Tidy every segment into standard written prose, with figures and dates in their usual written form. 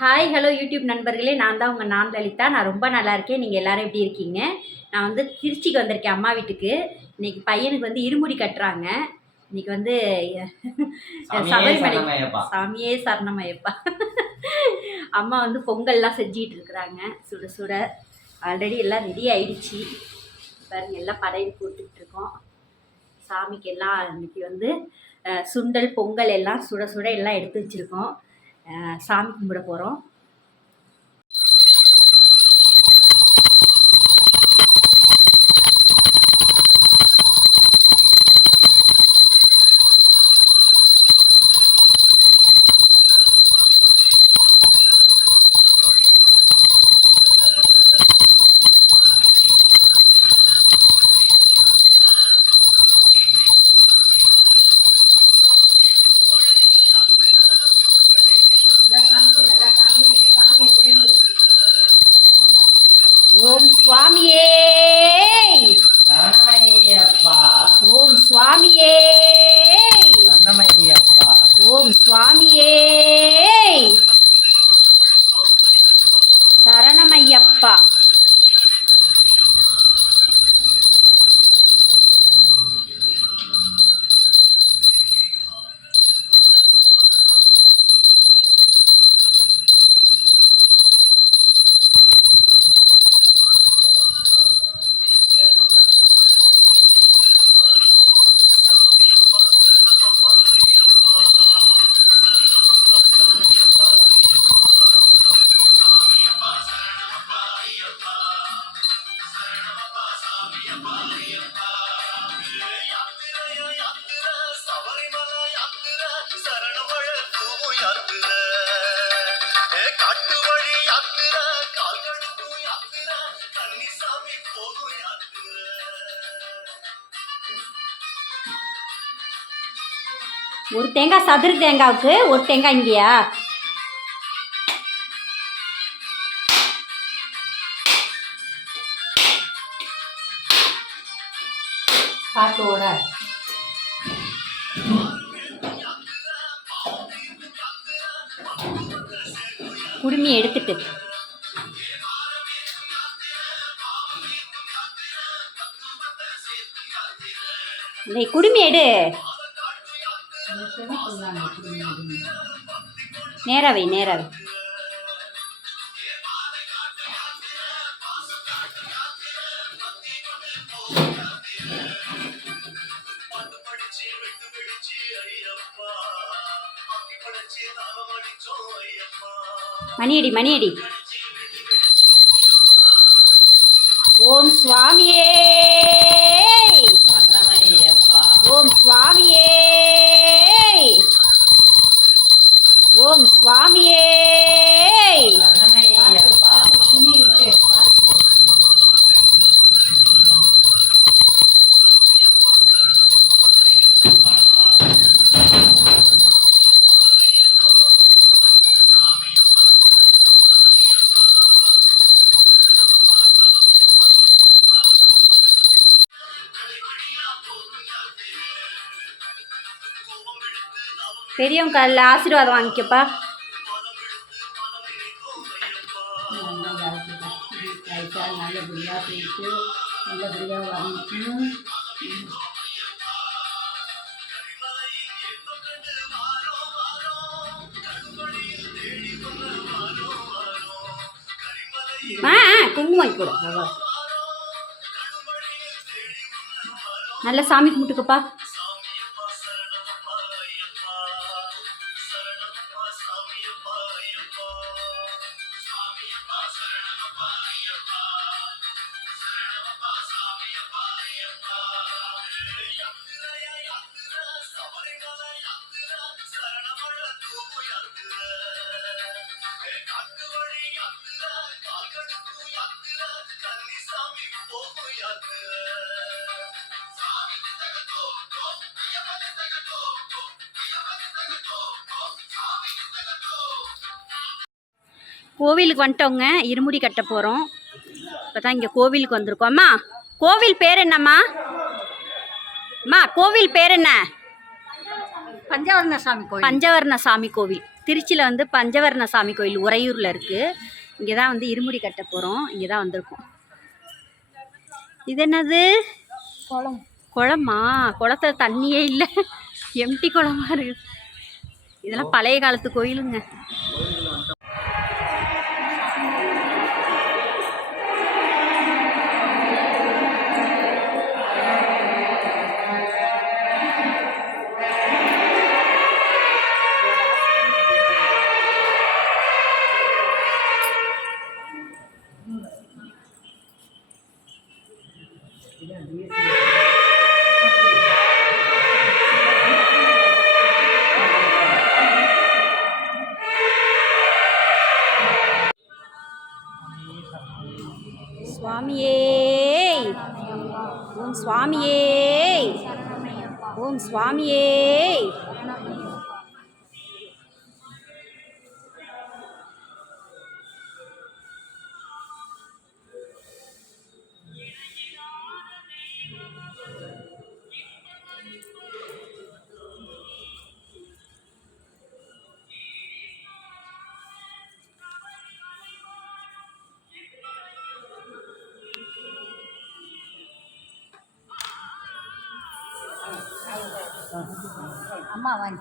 Hi hello YouTube நண்பர்களே, நான் தான் உங்கள் லலிதா. நான் ரொம்ப நல்லா இருக்கேன். நீங்கள் எல்லோரும் எப்படி இருக்கீங்க? நான் வந்து திருச்சிக்கு வந்திருக்கேன் அம்மா வீட்டுக்கு. இன்றைக்கி பையனுக்கு வந்து இருமுடி கட்டுறாங்க. இன்றைக்கி வந்து சபரிமலை. சாமியே சரணமையப்பா. அம்மா வந்து பொங்கல்லாம் செஞ்சிகிட்டு இருக்கிறாங்க. சுட சுட ஆல்ரெடி எல்லாம் ரெடி ஆகிடுச்சி. பாருங்க, எல்லாம் படையல் போட்டுட்ருக்கோம். சாமிக்கு எல்லாம் இன்றைக்கி வந்து சுண்டல் பொங்கல் எல்லாம் சுட சுட எல்லாம் எடுத்து வச்சுருக்கோம். சாமி கும்பிட போகிறோம். ஓம் சுவாமியே சரணமையப்பா. ஓம் சுவாமியே சரணமையப்பா. ஓம் சுவாமியே சரணமையப்பா. ஒரு தேங்காய் சதுர தேங்காவுக்கு ஒரு தேங்காய் இங்கேயா? பாட்டோட குடுமி எடுத்துட்டு குடுமி எடு. நேராவை நேராவை. மணியடி மணியடி. ஓம் சுவாமியே ஓம் சுவாமியே ஓம் சுவாமியே. பெரியவங்க காலில் ஆசீர்வாதம் வாங்கிக்கப்பா. நல்லபடியாக போயிட்டு நல்லபடியாக வாங்கிக்கணும். குங்குமம் கூட நல்ல சாமி கும்பிட்டுக்கப்பா. கோவிலுக்கு வந்துட்டோங்க. இருமுடி கட்ட போகிறோம். இப்போ தான் இங்கே கோவிலுக்கு வந்திருக்கோம். அம்மா, கோவில் பேர் என்னம்மா? அம்மா, கோவில் பேர் என்ன? பஞ்சவர்ண சாமி கோவில். பஞ்சவர்ண சாமி கோவில். திருச்சியில் வந்து பஞ்சவர்ண சாமி கோயில் உறையூரில் இருக்குது. இங்கே தான் வந்து இருமுடி கட்ட போகிறோம். இங்கே தான் வந்திருக்கோம். இது என்னது? குளம். குளமா? குளத்துல தண்ணியே இல்லை, எம்டி குளமா இருக்குது. இதெல்லாம் பழைய காலத்து கோயிலுங்க. சுவாமியே ஓம் சுவாமியே ஓம் சுவாமியே. அம்மா வாங்க.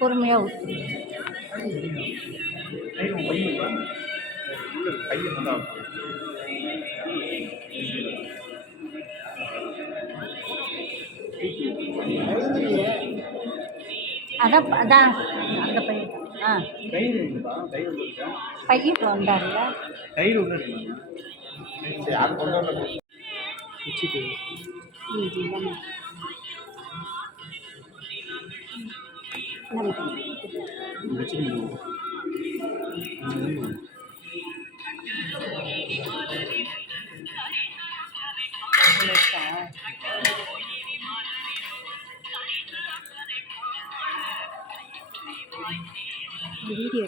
பொறுமையாக ஊற்று. அதான் அதான் அந்த பையன். பையன் வந்தார்ல. வீடியோ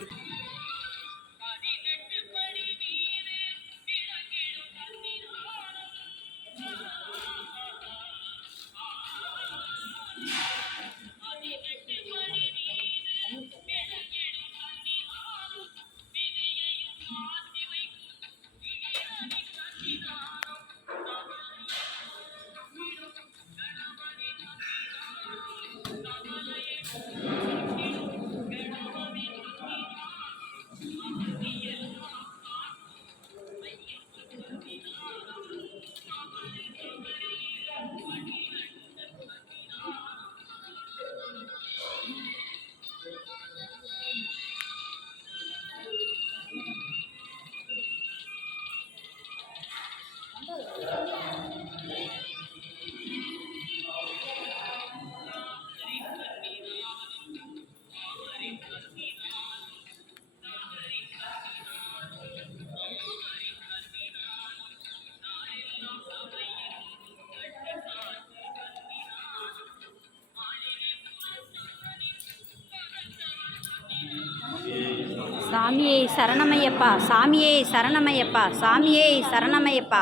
சாமியே சரணமையப்பா, சாமியே சரணமையப்பா, சாமியே சரணமையப்பா,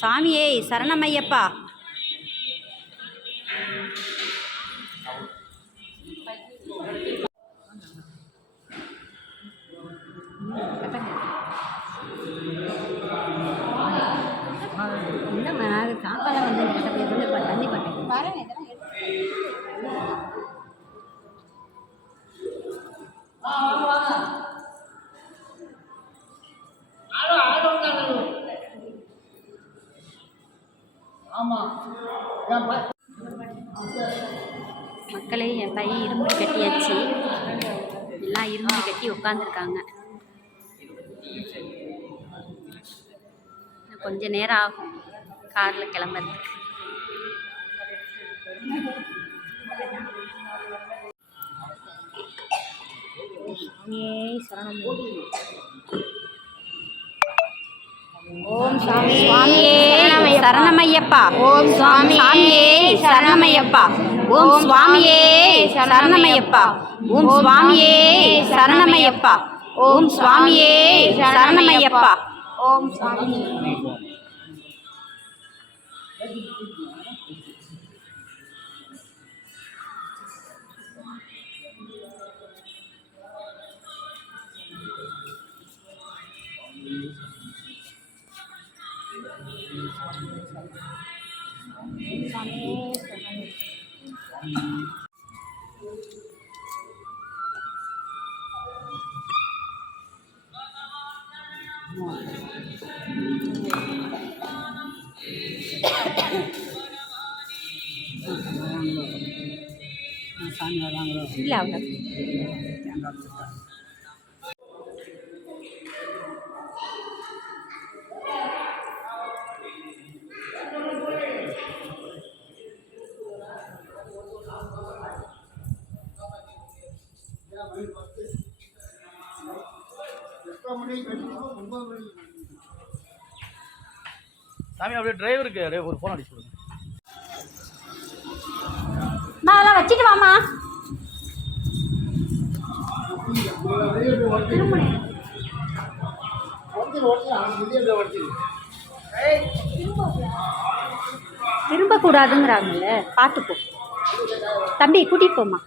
சாமியே சரணமையப்பா. இந்த சாப்பாடு வந்து தண்ணி பட்டேன். மக்களே, என் பையன் இருமுடி கட்டியாச்சு. எல்லாம் இருமுடி கட்டி உட்காந்துருக்காங்க. கொஞ்ச நேரம் ஆகும் காரில் கிளம்புறதுக்கு. ஓம் சுவாமியே சரணமையப்பா. ஓம் சுவாமியே சரணமையப்பா. ஓம் சுவாமியே சரணமையப்பா. ஓம் சுவாமியே சரணமையப்பா. ஓம் சுவாமியே சரணமையப்பா. ஓம் சுவாமி. இல்லை அவ்வளோ சாமி அப்படியே டிரைவருக்கு அப்படியே ஒரு ஃபோன் அடிச்சு கொடுங்க. அதெல்லாம் வச்சுட்டு வாமா. திரும்ப கூடாதுங்கிறாங்கல்ல, பார்த்துப்போ. தம்பி கூட்டிட்டு போமா.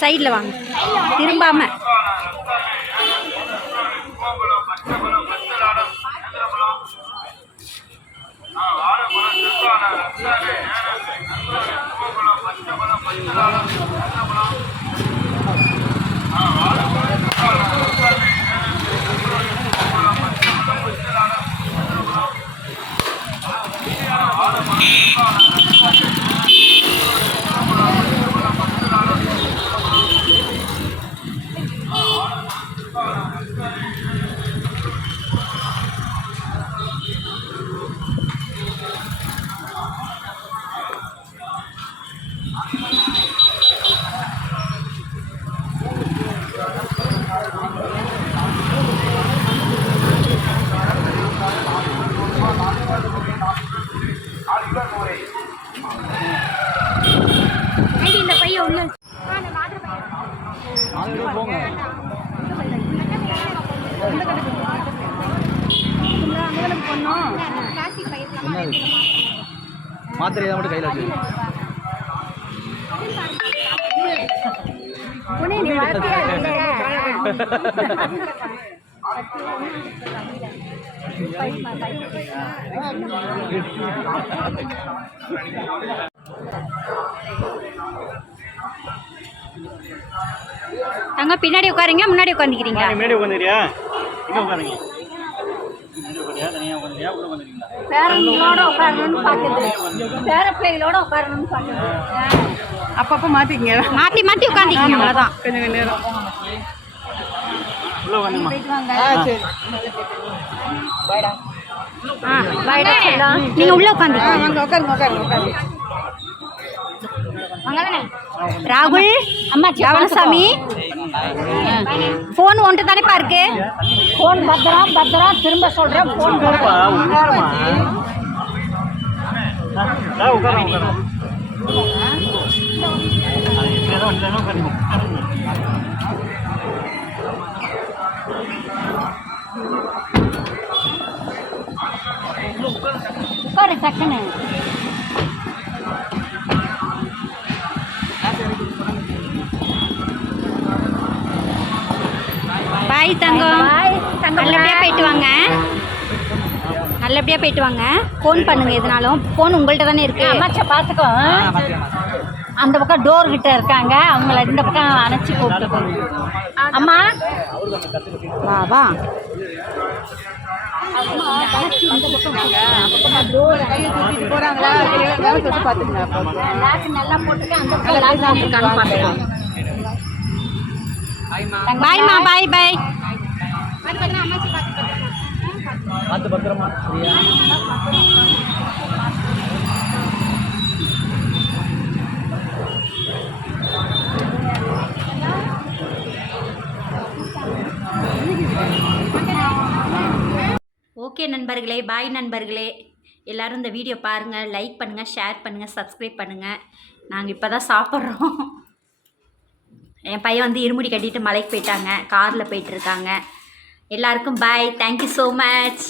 சைடில் வாங்க, திரும்பாம. இந்த பையன் ஒன்று மாத்திரை மட்டும் கையில் வச்சு அங்க பின்னாடி உட்காருங்க, முன்னாடி உட்காந்துக்கிறீங்க. முன்னாடி உட்காந்துக்கிறியா? இங்கே உட்காருங்க. முன்னாடி உட்காந்தியா, தனியாக உட்காந்துக்கிறியா? கூட உட்காந்துருக்கீங்களா? பேரங்களோட உட்காரணும்னு பார்க்குது, பேர பிள்ளைகளோட உட்காரணும்னு பார்க்குது. அப்பப்போ மாற்றிக்கிங்க, மாற்றி மாற்றி உட்காந்துக்கிங்க, அவ்வளோதான். கொஞ்சம் நேரம் உள்ளே உட்காந்துமா. சரி. நீங்க உள்ள உட்காந்துங்க. வாங்க உட்காருங்க. ராகுல், அம்மா ஜவனசாமி, போன் ஒன்று தானேப்பா இருக்கு. போன் பத்திரம் திரும்ப சொல்றேன். போன் உட்காருமா. உட்காருங்க. உட்காரு டக்குன்னு. பாய் தங்கம், நல்லபடியாக போயிட்டு வாங்க. நல்லபடியாக போயிட்டு வாங்க. ஃபோன் பண்ணுங்க எதுனாலும். ஃபோன் உங்கள்கிட்ட தானே இருக்கு. அம்மாச்சா பார்த்துக்கோ. அந்த பக்கம் டோர் கிட்ட இருக்காங்க, அவங்கள இந்த பக்கம் அணைச்சி கூப்பிட்டு. அம்மா வா வா. போகிறாங்களா பார்த்துங்க. நல்லா போட்டுட்டு அந்த பக்கம். பாய்மா, பாய் பாய். பார்த்து பத்திரமா சரியா? ஓகே நண்பர்களே, பாய் நண்பர்களே. எல்லோரும் இந்த வீடியோ பாருங்கள், லைக் பண்ணுங்கள், ஷேர் பண்ணுங்கள், சப்ஸ்கிரைப் பண்ணுங்கள். நாங்கள் இப்போ தான் சாப்பிட்றோம். என் பையன் வந்து இருமுடி கட்டிட்டு மலைக்கு போயிட்டாங்க, காரில் போயிட்டுருக்காங்க. எல்லாருக்கும் பாய். Thank you so much.